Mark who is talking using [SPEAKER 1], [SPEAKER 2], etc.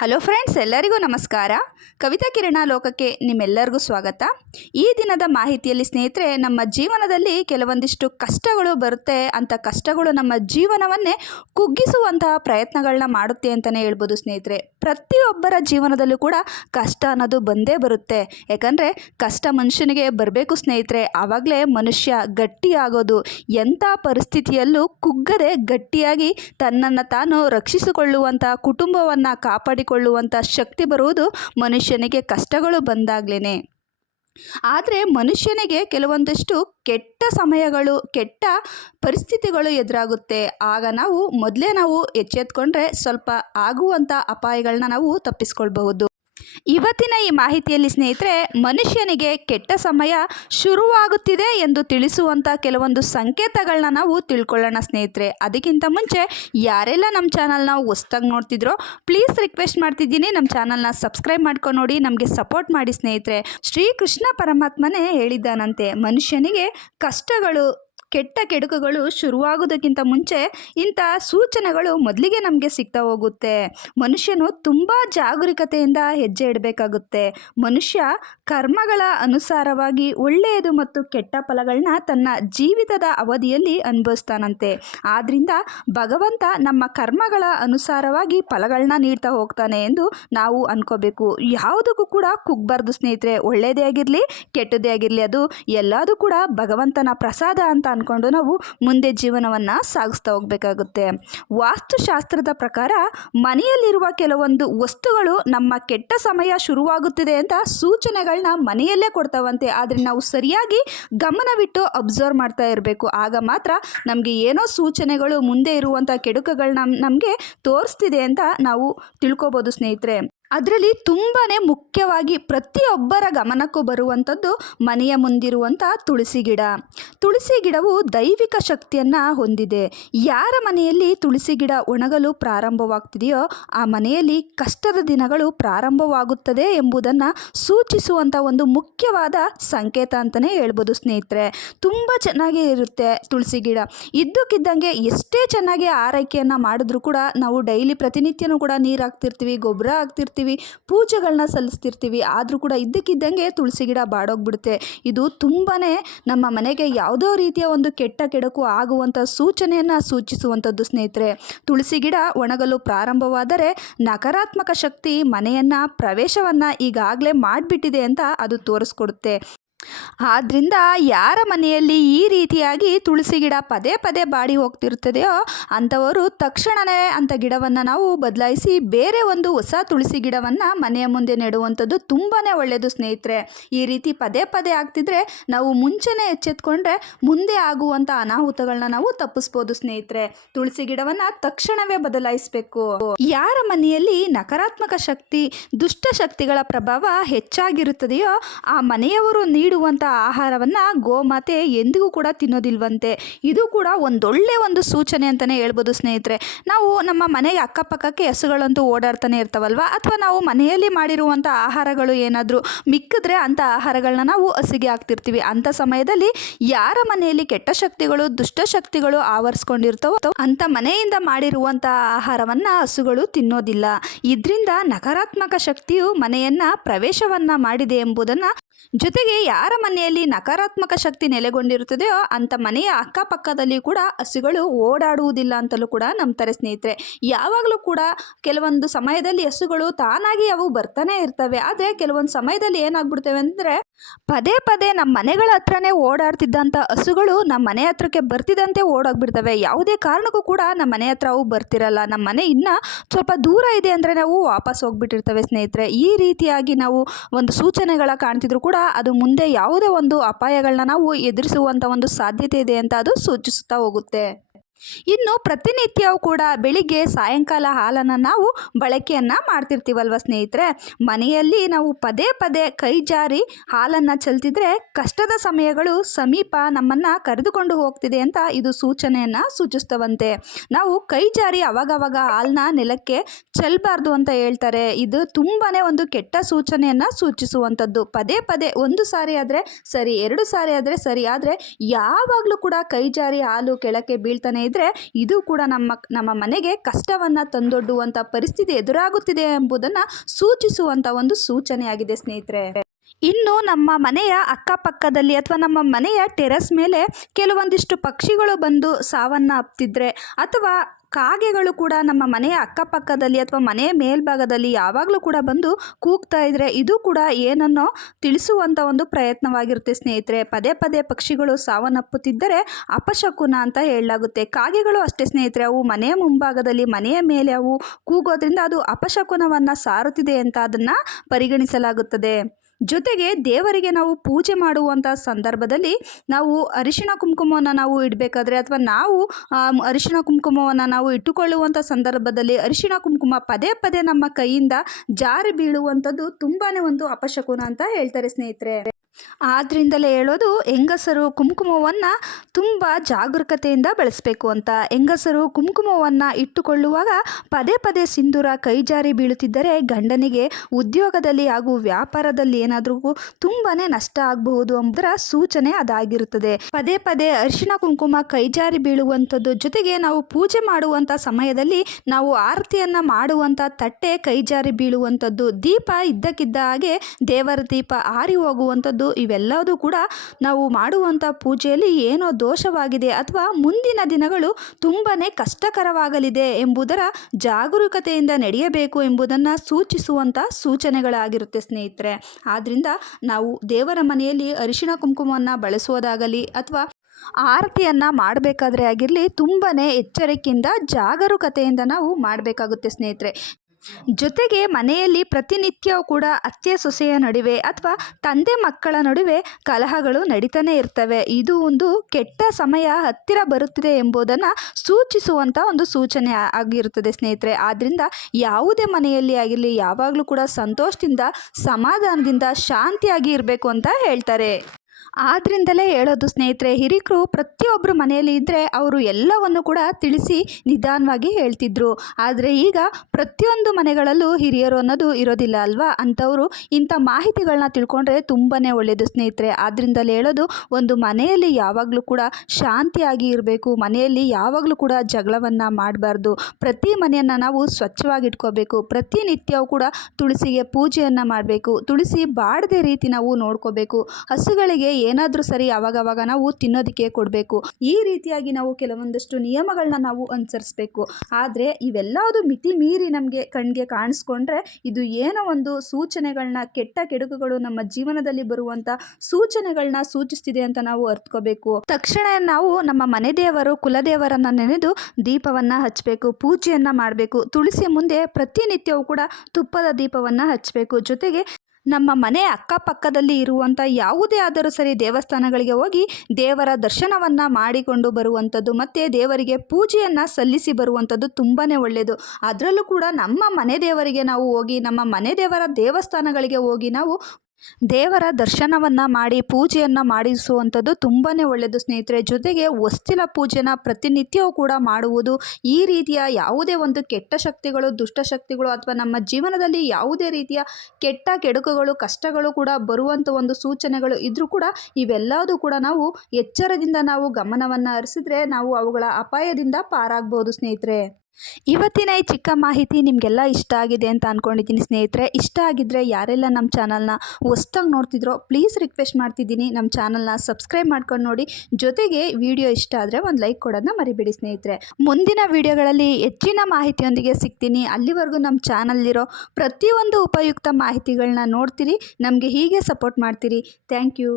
[SPEAKER 1] Hello friends, ಎಲ್ಲರಿಗೂ ನಮಸ್ಕಾರ. ಕವಿತಾ ಕಿರಣ ಲೋಕಕ್ಕೆ ನಿಮ್ಮೆಲ್ಲರಿಗೂ ಸ್ವಾಗತ. ಈ ದಿನದ ಮಾಹಿತಿಯಲ್ಲಿ ಸ್ನೇಹಿತರೆ, ನಮ್ಮ ಜೀವನದಲ್ಲಿ ಕೆಲವೊಂದಿಷ್ಟು ಕಷ್ಟಗಳು ಬರುತ್ತೆ. ಅಂಥ ಕಷ್ಟಗಳು ನಮ್ಮ ಜೀವನವನ್ನೇ ಕುಗ್ಗಿಸುವಂತಹ ಪ್ರಯತ್ನಗಳನ್ನ ಮಾಡುತ್ತೆ ಅಂತಲೇ ಹೇಳ್ಬೋದು ಸ್ನೇಹಿತರೆ. ಪ್ರತಿಯೊಬ್ಬರ ಜೀವನದಲ್ಲೂ ಕೂಡ ಕಷ್ಟ ಅನ್ನೋದು ಬಂದೇ ಬರುತ್ತೆ. ಯಾಕಂದರೆ ಕಷ್ಟ ಮನುಷ್ಯನಿಗೆ ಬರಬೇಕು ಸ್ನೇಹಿತರೆ. ಆವಾಗಲೇ ಮನುಷ್ಯ ಗಟ್ಟಿಯಾಗೋದು, ಎಂಥ ಪರಿಸ್ಥಿತಿಯಲ್ಲೂ ಕುಗ್ಗದೆ ಗಟ್ಟಿಯಾಗಿ ತನ್ನನ್ನು ತಾನು ರಕ್ಷಿಸಿಕೊಳ್ಳುವಂಥ ಕುಟುಂಬವನ್ನು ಕಾಪಾಡಿಕೊಳ್ಳುವಂಥ ಶಕ್ತಿ ಬರುವುದು ಮನುಷ್ಯನಿಗೆ ಕಷ್ಟಗಳು ಬಂದಾಗ್ಲೇ ಆದರೆ ಮನುಷ್ಯನಿಗೆ ಕೆಲವೊಂದಷ್ಟು ಕೆಟ್ಟ ಸಮಯಗಳು, ಕೆಟ್ಟ ಪರಿಸ್ಥಿತಿಗಳು ಎದುರಾಗುತ್ತೆ. ಆಗ ನಾವು ಮೊದಲೇ ನಾವು ಎಚ್ಚೆತ್ಕೊಂಡ್ರೆ ಸ್ವಲ್ಪ ಆಗುವಂಥ ಅಪಾಯಗಳನ್ನ ನಾವು ತಪ್ಪಿಸ್ಕೊಳ್ಬಹುದು. ಇವತ್ತಿನ ಈ ಮಾಹಿತಿಯಲ್ಲಿ ಸ್ನೇಹಿತರೆ, ಮನುಷ್ಯನಿಗೆ ಕೆಟ್ಟ ಸಮಯ ಶುರುವಾಗುತ್ತಿದೆ ಎಂದು ತಿಳಿಸುವಂಥ ಕೆಲವೊಂದು ಸಂಕೇತಗಳನ್ನ ನಾವು ತಿಳ್ಕೊಳ್ಳೋಣ ಸ್ನೇಹಿತರೆ. ಅದಕ್ಕಿಂತ ಮುಂಚೆ ಯಾರೆಲ್ಲ ನಮ್ಮ ಚಾನಲ್ನ ಹೊಸ್ದಾಗಿ ನೋಡ್ತಿದ್ರೋ ಪ್ಲೀಸ್ ರಿಕ್ವೆಸ್ಟ್ ಮಾಡ್ತಿದ್ದೀನಿ. ನಮ್ಮ ಚಾನಲ್ನ ಸಬ್ಸ್ಕ್ರೈಬ್ ಮಾಡ್ಕೊಂಡು ನೋಡಿ, ನಮಗೆ ಸಪೋರ್ಟ್ ಮಾಡಿ ಸ್ನೇಹಿತರೆ. ಶ್ರೀಕೃಷ್ಣ ಪರಮಾತ್ಮನೇ ಹೇಳಿದ್ದಾನಂತೆ, ಮನುಷ್ಯನಿಗೆ ಕಷ್ಟಗಳು ಕೆಟ್ಟ ಕೆಡುಕುಗಳು ಶುರುವಾಗೋದಕ್ಕಿಂತ ಮುಂಚೆ ಇಂಥ ಸೂಚನೆಗಳು ಮೊದಲಿಗೆ ನಮಗೆ ಸಿಗ್ತಾ ಹೋಗುತ್ತೆ. ಮನುಷ್ಯನು ತುಂಬ ಜಾಗರೂಕತೆಯಿಂದ ಹೆಜ್ಜೆ ಇಡಬೇಕಾಗುತ್ತೆ. ಮನುಷ್ಯ ಕರ್ಮಗಳ ಅನುಸಾರವಾಗಿ ಒಳ್ಳೆಯದು ಮತ್ತು ಕೆಟ್ಟ ಫಲಗಳನ್ನ ತನ್ನ ಜೀವಿತದ ಅವಧಿಯಲ್ಲಿ ಅನುಭವಿಸ್ತಾನಂತೆ. ಆದ್ದರಿಂದ ಭಗವಂತ ನಮ್ಮ ಕರ್ಮಗಳ ಅನುಸಾರವಾಗಿ ಫಲಗಳನ್ನ ನೀಡ್ತಾ ಹೋಗ್ತಾನೆ ಎಂದು ನಾವು ಅನ್ಕೋಬೇಕು. ಯಾವುದಕ್ಕೂ ಕೂಡ ಕುಗ್ಬಾರ್ದು ಸ್ನೇಹಿತರೆ. ಒಳ್ಳೆಯದೇ ಆಗಿರಲಿ, ಕೆಟ್ಟದೇ ಆಗಿರಲಿ, ಅದು ಎಲ್ಲದೂ ಕೂಡ ಭಗವಂತನ ಪ್ರಸಾದ ಅಂತ ಅಂದ್ಕೊಂಡು ನಾವು ಮುಂದೆ ಜೀವನವನ್ನು ಸಾಗಿಸ್ತಾ ಹೋಗಬೇಕಾಗುತ್ತೆ. ವಾಸ್ತುಶಾಸ್ತ್ರದ ಪ್ರಕಾರ ಮನೆಯಲ್ಲಿರುವ ಕೆಲವೊಂದು ವಸ್ತುಗಳು ನಮ್ಮ ಕೆಟ್ಟ ಸಮಯ ಶುರುವಾಗುತ್ತಿದೆ ಅಂತ ಸೂಚನೆಗಳನ್ನ ಮನೆಯಲ್ಲೇ ಕೊಡ್ತಾವಂತೆ. ಆದರೆ ನಾವು ಸರಿಯಾಗಿ ಗಮನವಿಟ್ಟು ಅಬ್ಸರ್ವ್ ಮಾಡ್ತಾ ಇರಬೇಕು. ಆಗ ಮಾತ್ರ ನಮಗೆ ಏನೋ ಸೂಚನೆಗಳು ಮುಂದೆ ಇರುವಂಥ ಕೆಡುಕುಗಳನ್ನ ನಮಗೆ ತೋರಿಸ್ತಿದೆ ಅಂತ ನಾವು ತಿಳ್ಕೊಬೋದು ಸ್ನೇಹಿತರೆ. ಅದರಲ್ಲಿ ತುಂಬಾ ಮುಖ್ಯವಾಗಿ ಪ್ರತಿಯೊಬ್ಬರ ಗಮನಕ್ಕೂ ಬರುವಂಥದ್ದು ಮನೆಯ ಮುಂದಿರುವಂಥ ತುಳಸಿ ಗಿಡ. ತುಳಸಿ ಗಿಡವು ದೈವಿಕ ಶಕ್ತಿಯನ್ನು ಹೊಂದಿದೆ. ಯಾರ ಮನೆಯಲ್ಲಿ ತುಳಸಿ ಗಿಡ ಒಣಗಲು ಪ್ರಾರಂಭವಾಗ್ತಿದೆಯೋ ಆ ಮನೆಯಲ್ಲಿ ಕಷ್ಟದ ದಿನಗಳು ಪ್ರಾರಂಭವಾಗುತ್ತದೆ ಎಂಬುದನ್ನು ಸೂಚಿಸುವಂಥ ಒಂದು ಮುಖ್ಯವಾದ ಸಂಕೇತ ಅಂತಲೇ ಹೇಳ್ಬೋದು ಸ್ನೇಹಿತರೆ. ತುಂಬ ಚೆನ್ನಾಗಿ ಇರುತ್ತೆ ತುಳಸಿ ಗಿಡ. ಇದ್ದಕ್ಕಿದ್ದಂಗೆ ಎಷ್ಟೇ ಚೆನ್ನಾಗಿ ಆರೈಕೆಯನ್ನು ಮಾಡಿದ್ರೂ ಕೂಡ ನಾವು ಡೈಲಿ ಪ್ರತಿನಿತ್ಯನೂ ಕೂಡ ನೀರು ಹಾಕ್ತಿರ್ತೀವಿ, ಗೊಬ್ಬರ ಹಾಕ್ತಿರ್ತೀವಿ ಪೂಜೆಗಳನ್ನ ಸಲ್ಲಿಸ್ತಿರ್ತೀವಿ. ಆದರೂ ಕೂಡ ಇದ್ದಕ್ಕಿದ್ದಂಗೆ ತುಳಸಿ ಗಿಡ ಬಾಡೋಗ್ಬಿಡುತ್ತೆ. ಇದು ತುಂಬಾ ನಮ್ಮ ಮನೆಗೆ ಯಾವುದೋ ರೀತಿಯ ಒಂದು ಕೆಟ್ಟ ಕೆಡಕು ಆಗುವಂಥ ಸೂಚನೆಯನ್ನು ಸೂಚಿಸುವಂಥದ್ದು, ಸ್ನೇಹಿತರೆ. ತುಳಸಿ ಗಿಡ ಒಣಗಲು ಪ್ರಾರಂಭವಾದರೆ ನಕಾರಾತ್ಮಕ ಶಕ್ತಿ ಮನೆಯನ್ನು ಪ್ರವೇಶವನ್ನು ಈಗಾಗಲೇ ಮಾಡಿಬಿಟ್ಟಿದೆ ಅಂತ ಅದು ತೋರಿಸ್ಕೊಡುತ್ತೆ. ಆದ್ದರಿಂದ ಯಾರ ಮನೆಯಲ್ಲಿ ಈ ರೀತಿಯಾಗಿ ತುಳಸಿ ಗಿಡ ಪದೇ ಪದೇ ಬಾಡಿ ಹೋಗ್ತಿರ್ತದೆಯೋ ಅಂಥವರು ತಕ್ಷಣವೇ ಅಂಥ ಗಿಡವನ್ನು ನಾವು ಬದಲಾಯಿಸಿ ಬೇರೆ ಒಂದು ಹೊಸ ತುಳಸಿ ಗಿಡವನ್ನು ಮನೆಯ ಮುಂದೆ ನೆಡುವಂಥದ್ದು ತುಂಬಾ ಒಳ್ಳೆಯದು ಸ್ನೇಹಿತರೆ. ಈ ರೀತಿ ಪದೇ ಪದೇ ಆಗ್ತಿದ್ರೆ ನಾವು ಮುಂಚೆನೇ ಎಚ್ಚೆತ್ಕೊಂಡ್ರೆ ಮುಂದೆ ಆಗುವಂಥ ಅನಾಹುತಗಳನ್ನ ನಾವು ತಪ್ಪಿಸ್ಬೋದು ಸ್ನೇಹಿತರೆ. ತುಳಸಿ ಗಿಡವನ್ನು ತಕ್ಷಣವೇ ಬದಲಾಯಿಸಬೇಕು. ಯಾರ ಮನೆಯಲ್ಲಿ ನಕಾರಾತ್ಮಕ ಶಕ್ತಿ, ದುಷ್ಟ ಶಕ್ತಿಗಳ ಪ್ರಭಾವ ಹೆಚ್ಚಾಗಿರುತ್ತದೆಯೋ ಆ ಮನೆಯವರು ನೀಡುವಂಥ ಆಹಾರವನ್ನು ಗೋಮಾತೆ ಎಂದಿಗೂ ಕೂಡ ತಿನ್ನೋದಿಲ್ವಂತೆ. ಇದು ಕೂಡ ಒಂದೊಳ್ಳೆ ಒಂದು ಸೂಚನೆ ಅಂತಲೇ ಹೇಳ್ಬೋದು ಸ್ನೇಹಿತರೆ. ನಾವು ನಮ್ಮ ಮನೆಗೆ ಅಕ್ಕಪಕ್ಕಕ್ಕೆ ಹಸುಗಳಂತೂ ಓಡಾಡ್ತಾನೆ ಇರ್ತಾವಲ್ವ? ಅಥವಾ ನಾವು ಮನೆಯಲ್ಲಿ ಮಾಡಿರುವಂಥ ಆಹಾರಗಳು ಏನಾದರೂ ಮಿಕ್ಕಿದ್ರೆ ಅಂಥ ಆಹಾರಗಳನ್ನ ನಾವು ಹಸಿಗೆ ಹಾಕ್ತಿರ್ತೀವಿ. ಅಂಥ ಸಮಯದಲ್ಲಿ ಯಾರ ಮನೆಯಲ್ಲಿ ಕೆಟ್ಟ ಶಕ್ತಿಗಳು ದುಷ್ಟಶಕ್ತಿಗಳು ಆವರಿಸ್ಕೊಂಡಿರ್ತವೋ ಅಂಥ ಮನೆಯಿಂದ ಮಾಡಿರುವಂಥ ಆಹಾರವನ್ನು ಹಸುಗಳು ತಿನ್ನೋದಿಲ್ಲ. ಇದರಿಂದ ನಕಾರಾತ್ಮಕ ಶಕ್ತಿಯು ಮನೆಯನ್ನು ಪ್ರವೇಶವನ್ನು ಮಾಡಿದೆ ಎಂಬುದನ್ನು ಜೊತೆಗೆ ಯಾರ ಮನೆಯಲ್ಲಿ ನಕಾರಾತ್ಮಕ ಶಕ್ತಿ ನೆಲೆಗೊಂಡಿರುತ್ತದೆಯೋ ಅಂಥ ಮನೆಯ ಅಕ್ಕಪಕ್ಕದಲ್ಲಿ ಕೂಡ ಹಸುಗಳು ಓಡಾಡುವುದಿಲ್ಲ ಅಂತಲೂ ಕೂಡ ನಂಬ್ತಾರೆ ಸ್ನೇಹಿತರೆ. ಯಾವಾಗಲೂ ಕೂಡ ಕೆಲವೊಂದು ಸಮಯದಲ್ಲಿ ಹಸುಗಳು ತಾನಾಗಿ ಅವು ಬರ್ತಾನೆ ಇರ್ತವೆ. ಆದರೆ ಕೆಲವೊಂದು ಸಮಯದಲ್ಲಿ ಏನಾಗ್ಬಿಡ್ತವೆ ಅಂದರೆ ಪದೇ ಪದೇ ನಮ್ಮ ಮನೆಗಳ ಹತ್ರನೇ ಓಡಾಡ್ತಿದ್ದಂಥ ಹಸುಗಳು ನಮ್ಮ ಮನೆ ಹತ್ರಕ್ಕೆ ಬರ್ತಿದ್ದಂತೆ ಓಡೋಗ್ಬಿಡ್ತವೆ. ಯಾವುದೇ ಕಾರಣಕ್ಕೂ ಕೂಡ ನಮ್ಮ ಮನೆ ಹತ್ರ ಅವು ಬರ್ತಿರಲ್ಲ. ನಮ್ಮ ಮನೆ ಇನ್ನೂ ಸ್ವಲ್ಪ ದೂರ ಇದೆ ಅಂದರೆ ನಾವು ವಾಪಸ್ ಹೋಗ್ಬಿಟ್ಟಿರ್ತವೆ ಸ್ನೇಹಿತರೆ. ಈ ರೀತಿಯಾಗಿ ನಾವು ಒಂದು ಸೂಚನೆಗಳ ಕಾಣ್ತಿದ್ರು ಕೂಡ ಅದು ಮುಂದೆ ಯಾವುದೇ ಒಂದು ಅಪಾಯಗಳನ್ನ ನಾವು ಎದುರಿಸುವಂಥ ಒಂದು ಸಾಧ್ಯತೆ ಇದೆ ಅಂತ ಅದು ಸೂಚಿಸುತ್ತಾ ಹೋಗುತ್ತೆ. ಇನ್ನು ಪ್ರತಿನಿತ್ಯವೂ ಕೂಡ ಬೆಳಿಗ್ಗೆ ಸಾಯಂಕಾಲ ಹಾಲನ್ನು ನಾವು ಬಳಕೆಯನ್ನು ಮಾಡ್ತಿರ್ತೀವಲ್ವ ಸ್ನೇಹಿತರೆ? ಮನೆಯಲ್ಲಿ ನಾವು ಪದೇ ಪದೇ ಕೈ ಜಾರಿ ಹಾಲನ್ನು ಚೆಲ್ತಿದ್ರೆ ಕಷ್ಟದ ಸಮಯಗಳು ಸಮೀಪ ನಮ್ಮನ್ನು ಕರೆದುಕೊಂಡು ಹೋಗ್ತಿದೆ ಅಂತ ಇದು ಸೂಚನೆಯನ್ನು ಸೂಚಿಸ್ತವಂತೆ ನಾವು ಕೈ ಜಾರಿ ಅವಾಗವಾಗ ಹಾಲನ್ನ ನೆಲಕ್ಕೆ ಚೆಲ್ಲಬಾರ್ದು ಅಂತ ಹೇಳ್ತಾರೆ. ಇದು ತುಂಬಾ ಒಂದು ಕೆಟ್ಟ ಸೂಚನೆಯನ್ನು ಸೂಚಿಸುವಂಥದ್ದು. ಪದೇ ಪದೇ ಒಂದು ಸಾರಿ ಆದರೆ ಸರಿ, ಎರಡು ಸಾರಿ ಆದರೆ ಸರಿ, ಆದರೆ ಯಾವಾಗಲೂ ಕೂಡ ಕೈ ಜಾರಿ ಹಾಲು ಕೆಳಕ್ಕೆ ಬೀಳ್ತಾನೆ ಇದ್ದರೆ ಇದು ಕೂಡ ನಮ್ಮ ನಮ್ಮ ಮನೆಗೆ ಕಷ್ಟವನ್ನು ತಂದೊಡ್ಡುವಂಥ ಪರಿಸ್ಥಿತಿ ಎದುರಾಗುತ್ತಿದೆ ಎಂಬುದನ್ನು ಸೂಚಿಸುವಂಥ ಒಂದು ಸೂಚನೆಯಾಗಿದೆ, ಸ್ನೇಹಿತರೆ. ಇನ್ನು ನಮ್ಮ ಮನೆಯ ಅಕ್ಕಪಕ್ಕದಲ್ಲಿ ಅಥವಾ ನಮ್ಮ ಮನೆಯ ಟೆರೆಸ್ ಮೇಲೆ ಕೆಲವೊಂದಿಷ್ಟು ಪಕ್ಷಿಗಳು ಬಂದು ಸಾವನ್ನಪ್ತಿದ್ರೆ ಅಥವಾ ಕಾಗೆಗಳು ಕೂಡ ನಮ್ಮ ಮನೆಯ ಅಕ್ಕಪಕ್ಕದಲ್ಲಿ ಅಥವಾ ಮನೆಯ ಮೇಲ್ಭಾಗದಲ್ಲಿ ಯಾವಾಗಲೂ ಕೂಡ ಬಂದು ಕೂಗ್ತಾ ಇದ್ರೆ ಇದು ಕೂಡ ಏನನ್ನೋ ತಿಳಿಸುವಂಥ ಒಂದು ಪ್ರಯತ್ನವಾಗಿರುತ್ತೆ, ಸ್ನೇಹಿತರೆ. ಪದೇ ಪದೇ ಪಕ್ಷಿಗಳು ಸಾವನ್ನಪ್ಪುತ್ತಿದ್ದರೆ ಅಪಶಕುನ ಅಂತ ಹೇಳಲಾಗುತ್ತೆ. ಕಾಗೆಗಳು ಅಷ್ಟೇ, ಸ್ನೇಹಿತರೆ. ಅವು ಮನೆಯ ಮುಂಭಾಗದಲ್ಲಿ, ಮನೆಯ ಮೇಲೆ ಅವು ಕೂಗೋದ್ರಿಂದ ಅದು ಅಪಶಕುನವನ್ನು ಸಾರುತ್ತಿದೆ ಅಂತ ಅದನ್ನು ಪರಿಗಣಿಸಲಾಗುತ್ತದೆ. ಜೊತೆಗೆ ದೇವರಿಗೆ ನಾವು ಪೂಜೆ ಮಾಡುವಂಥ ಸಂದರ್ಭದಲ್ಲಿ ನಾವು ಅರಿಶಿಣ ಕುಂಕುಮವನ್ನು ನಾವು ಇಡಬೇಕಾದ್ರೆ ಅಥವಾ ನಾವು ಅರಿಶಿನ ಕುಂಕುಮವನ್ನು ನಾವು ಇಟ್ಟುಕೊಳ್ಳುವಂಥ ಸಂದರ್ಭದಲ್ಲಿ ಅರಿಶಿಣ ಕುಂಕುಮ ಪದೇ ಪದೇ ನಮ್ಮ ಕೈಯಿಂದ ಜಾರಿ ಬೀಳುವಂಥದ್ದು ತುಂಬಾ ಒಂದು ಅಪಶಕುನ ಅಂತ ಹೇಳ್ತಾರೆ ಸ್ನೇಹಿತರೆ. ಆದ್ರಿಂದಲೇ ಹೇಳೋದು ಹೆಂಗಸರು ಕುಂಕುಮವನ್ನು ತುಂಬ ಜಾಗರೂಕತೆಯಿಂದ ಬಳಸಬೇಕು ಅಂತ. ಹೆಂಗಸರು ಕುಂಕುಮವನ್ನು ಇಟ್ಟುಕೊಳ್ಳುವಾಗ ಪದೇ ಪದೇ ಸಿಂಧೂರ ಕೈಜಾರಿ ಬೀಳುತ್ತಿದ್ದರೆ ಗಂಡನಿಗೆ ಉದ್ಯೋಗದಲ್ಲಿ ಹಾಗೂ ವ್ಯಾಪಾರದಲ್ಲಿ ಏನಾದರೂ ತುಂಬಾ ನಷ್ಟ ಆಗಬಹುದು ಎಂಬುದರ ಸೂಚನೆ ಅದಾಗಿರುತ್ತದೆ. ಪದೇ ಪದೇ ಅರಿಶಿಣ ಕುಂಕುಮ ಕೈಜಾರಿ ಬೀಳುವಂಥದ್ದು ಜೊತೆಗೆ ನಾವು ಪೂಜೆ ಮಾಡುವಂಥ ಸಮಯದಲ್ಲಿ ನಾವು ಆರತಿಯನ್ನು ಮಾಡುವಂಥ ತಟ್ಟೆ ಕೈಜಾರಿ ಬೀಳುವಂಥದ್ದು ದೀಪ ಇದ್ದಕ್ಕಿದ್ದ ಹಾಗೆ ದೇವರ ದೀಪ ಆರಿ ಹೋಗುವಂಥದ್ದು ಇವೆಲ್ಲದೂ ಕೂಡ ನಾವು ಮಾಡುವಂಥ ಪೂಜೆಯಲ್ಲಿ ಏನೋ ದೋಷವಾಗಿದೆ ಅಥವಾ ಮುಂದಿನ ದಿನಗಳು ತುಂಬಾ ಕಷ್ಟಕರವಾಗಲಿದೆ ಎಂಬುದರ ಜಾಗರೂಕತೆಯಿಂದ ನಡೆಯಬೇಕು ಎಂಬುದನ್ನು ಸೂಚಿಸುವಂಥ ಸೂಚನೆಗಳಾಗಿರುತ್ತೆ ಸ್ನೇಹಿತರೆ. ಆದ್ದರಿಂದ ನಾವು ದೇವರ ಮನೆಯಲ್ಲಿ ಅರಿಶಿಣ ಕುಂಕುಮವನ್ನು ಬಳಸುವುದಾಗಲಿ ಅಥವಾ ಆರತಿಯನ್ನು ಮಾಡಬೇಕಾದ್ರೆ ಆಗಿರಲಿ ತುಂಬಾ ಎಚ್ಚರಿಕೆಯಿಂದ ಜಾಗರೂಕತೆಯಿಂದ ನಾವು ಮಾಡಬೇಕಾಗುತ್ತೆ ಸ್ನೇಹಿತರೆ. ಜೊತೆಗೆ ಮನೆಯಲ್ಲಿ ಪ್ರತಿನಿತ್ಯವೂ ಕೂಡ ಅತ್ತೆ ಸೊಸೆಯ ನಡುವೆ ಅಥವಾ ತಂದೆ ಮಕ್ಕಳ ನಡುವೆ ಕಲಹಗಳು ನಡೀತಾನೆ ಇರ್ತವೆ. ಇದು ಒಂದು ಕೆಟ್ಟ ಸಮಯ ಹತ್ತಿರ ಬರುತ್ತಿದೆ ಎಂಬುದನ್ನು ಸೂಚಿಸುವಂಥ ಒಂದು ಸೂಚನೆ ಆಗಿರುತ್ತದೆ ಸ್ನೇಹಿತರೆ. ಆದ್ದರಿಂದ ಯಾವುದೇ ಮನೆಯಲ್ಲಿ ಆಗಿರಲಿ, ಯಾವಾಗಲೂ ಕೂಡ ಸಂತೋಷದಿಂದ, ಸಮಾಧಾನದಿಂದ, ಶಾಂತಿಯಾಗಿ ಇರಬೇಕು ಅಂತ ಹೇಳ್ತಾರೆ. ಆದ್ರಿಂದಲೇ ಹೇಳೋದು ಸ್ನೇಹಿತರೆ, ಹಿರಿಕರು ಪ್ರತಿಯೊಬ್ಬರು ಮನೆಯಲ್ಲಿ ಇದ್ದರೆ ಅವರು ಎಲ್ಲವನ್ನು ಕೂಡ ತಿಳಿಸಿ ನಿಧಾನವಾಗಿ ಹೇಳ್ತಿದ್ರು. ಆದರೆ ಈಗ ಪ್ರತಿಯೊಂದು ಮನೆಗಳಲ್ಲೂ ಹಿರಿಯರು ಅನ್ನೋದು ಇರೋದಿಲ್ಲ ಅಲ್ವಾ? ಅಂಥವರು ಇಂಥ ಮಾಹಿತಿಗಳನ್ನ ತಿಳ್ಕೊಂಡ್ರೆ ತುಂಬಾ ಒಳ್ಳೆಯದು ಸ್ನೇಹಿತರೆ. ಆದ್ದರಿಂದಲೇ ಹೇಳೋದು, ಒಂದು ಮನೆಯಲ್ಲಿ ಯಾವಾಗಲೂ ಕೂಡ ಶಾಂತಿಯಾಗಿ ಇರಬೇಕು, ಮನೆಯಲ್ಲಿ ಯಾವಾಗಲೂ ಕೂಡ ಜಗಳವನ್ನು ಮಾಡಬಾರ್ದು. ಪ್ರತಿ ಮನೆಯನ್ನು ನಾವು ಸ್ವಚ್ಛವಾಗಿ ಇಟ್ಕೋಬೇಕು ಪ್ರತಿನಿತ್ಯವೂ ಕೂಡ ತುಳಸಿಗೆ ಪೂಜೆಯನ್ನು ಮಾಡಬೇಕು, ತುಳಸಿ ಬಾಡದೆ ರೀತಿ ನಾವು ನೋಡ್ಕೋಬೇಕು, ಹಸುಗಳಿಗೆ ಏನಾದರೂ ಸರಿ ಅವಾಗವಾಗ ನಾವು ತಿನ್ನೋದಕ್ಕೆ ಕೊಡಬೇಕು. ಈ ರೀತಿಯಾಗಿ ನಾವು ಕೆಲವೊಂದಷ್ಟು ನಿಯಮಗಳನ್ನ ನಾವು ಅನುಸರಿಸಬೇಕು. ಆದರೆ ಇವೆಲ್ಲದು ಮಿತಿ ಮೀರಿ ನಮಗೆ ಕಣ್ಣಿಗೆ ಕಾಣಿಸ್ಕೊಂಡ್ರೆ ಇದು ಏನೋ ಒಂದು ಸೂಚನೆಗಳನ್ನ ಕೆಟ್ಟ ಕೆಡುಕುಗಳು ನಮ್ಮ ಜೀವನದಲ್ಲಿ ಬರುವಂಥ ಸೂಚನೆಗಳನ್ನ ಸೂಚಿಸ್ತಿದೆ ಅಂತ ನಾವು ಅರ್ಥಕೋಬೇಕು. ತಕ್ಷಣ ನಾವು ನಮ್ಮ ಮನೆ ದೇವರು, ಕುಲದೇವರನ್ನ ನೆನೆದು ದೀಪವನ್ನು ಹಚ್ಚಬೇಕು ಪೂಜೆಯನ್ನು ಮಾಡಬೇಕು. ತುಳಸಿ ಮುಂದೆ ಪ್ರತಿನಿತ್ಯವೂ ಕೂಡ ತುಪ್ಪದ ದೀಪವನ್ನು ಹಚ್ಚಬೇಕು ಜೊತೆಗೆ ನಮ್ಮ ಮನೆ ಅಕ್ಕಪಕ್ಕದಲ್ಲಿ ಇರುವಂಥ ಯಾವುದೇ ಆದರೂ ಸರಿ ದೇವಸ್ಥಾನಗಳಿಗೆ ಹೋಗಿ ದೇವರ ದರ್ಶನವನ್ನು ಮಾಡಿಕೊಂಡು ಬರುವಂಥದ್ದು ಮತ್ತು ದೇವರಿಗೆ ಪೂಜೆಯನ್ನು ಸಲ್ಲಿಸಿ ಬರುವಂಥದ್ದು ತುಂಬಾ ಒಳ್ಳೆಯದು. ಅದರಲ್ಲೂ ಕೂಡ ನಮ್ಮ ಮನೆ ದೇವರಿಗೆ ನಾವು ಹೋಗಿ, ನಮ್ಮ ಮನೆ ದೇವರ ದೇವಸ್ಥಾನಗಳಿಗೆ ಹೋಗಿ ನಾವು ದೇವರ ದರ್ಶನವನ್ನು ಮಾಡಿ ಪೂಜೆಯನ್ನು ಮಾಡಿಸುವಂಥದ್ದು ತುಂಬಾ ಒಳ್ಳೆಯದು ಸ್ನೇಹಿತರೆ. ಜೊತೆಗೆ ಹೊಸ್ತಿಲ ಪೂಜೆನ ಪ್ರತಿನಿತ್ಯವೂ ಕೂಡ ಮಾಡುವುದು ಈ ರೀತಿಯ ಯಾವುದೇ ಒಂದು ಕೆಟ್ಟ ಶಕ್ತಿಗಳು ದುಷ್ಟಶಕ್ತಿಗಳು ಅಥವಾ ನಮ್ಮ ಜೀವನದಲ್ಲಿ ಯಾವುದೇ ರೀತಿಯ ಕೆಟ್ಟ ಕೆಡುಕುಗಳು, ಕಷ್ಟಗಳು ಕೂಡ ಬರುವಂಥ ಒಂದು ಸೂಚನೆಗಳು ಇದ್ದರೂ ಕೂಡ ಇವೆಲ್ಲದೂ ಕೂಡ ನಾವು ಎಚ್ಚರದಿಂದ ನಾವು ಗಮನವನ್ನು ಹರಿಸಿದ್ರೆ ನಾವು ಅವುಗಳ ಅಪಾಯದಿಂದ ಪಾರಾಗ್ಬೋದು ಸ್ನೇಹಿತರೆ. ಇವತ್ತಿನ ಈ ಚಿಕ್ಕ ಮಾಹಿತಿ ನಿಮಗೆಲ್ಲ ಇಷ್ಟ ಆಗಿದೆ ಅಂತ ಅಂದ್ಕೊಂಡಿದ್ದೀನಿ ಸ್ನೇಹಿತರೆ. ಇಷ್ಟ ಆಗಿದ್ದರೆ ಯಾರೆಲ್ಲ ನಮ್ಮ ಚಾನಲ್ನ ಹೊಸ್ದಾಗಿ ನೋಡ್ತಿದ್ರೋ ಪ್ಲೀಸ್ ರಿಕ್ವೆಸ್ಟ್ ಮಾಡ್ತಿದ್ದೀನಿ. ನಮ್ಮ ಚಾನಲ್ನ ಸಬ್ಸ್ಕ್ರೈಬ್ ಮಾಡ್ಕೊಂಡು ನೋಡಿ. ಜೊತೆಗೆ ವಿಡಿಯೋ ಇಷ್ಟ ಆದರೆ ಒಂದು ಲೈಕ್ ಕೊಡೋದನ್ನ ಮರಿಬೇಡಿ ಸ್ನೇಹಿತರೆ. ಮುಂದಿನ ವಿಡಿಯೋಗಳಲ್ಲಿ ಹೆಚ್ಚಿನ ಮಾಹಿತಿಯೊಂದಿಗೆ ಸಿಗ್ತೀನಿ. ಅಲ್ಲಿವರೆಗೂ ನಮ್ಮ ಚಾನಲ್ಲಿರೋ ಪ್ರತಿಯೊಂದು ಉಪಯುಕ್ತ ಮಾಹಿತಿಗಳನ್ನ ನೋಡ್ತೀರಿ. ನಮಗೆ ಹೀಗೆ ಸಪೋರ್ಟ್ ಮಾಡ್ತೀರಿ. Thank you.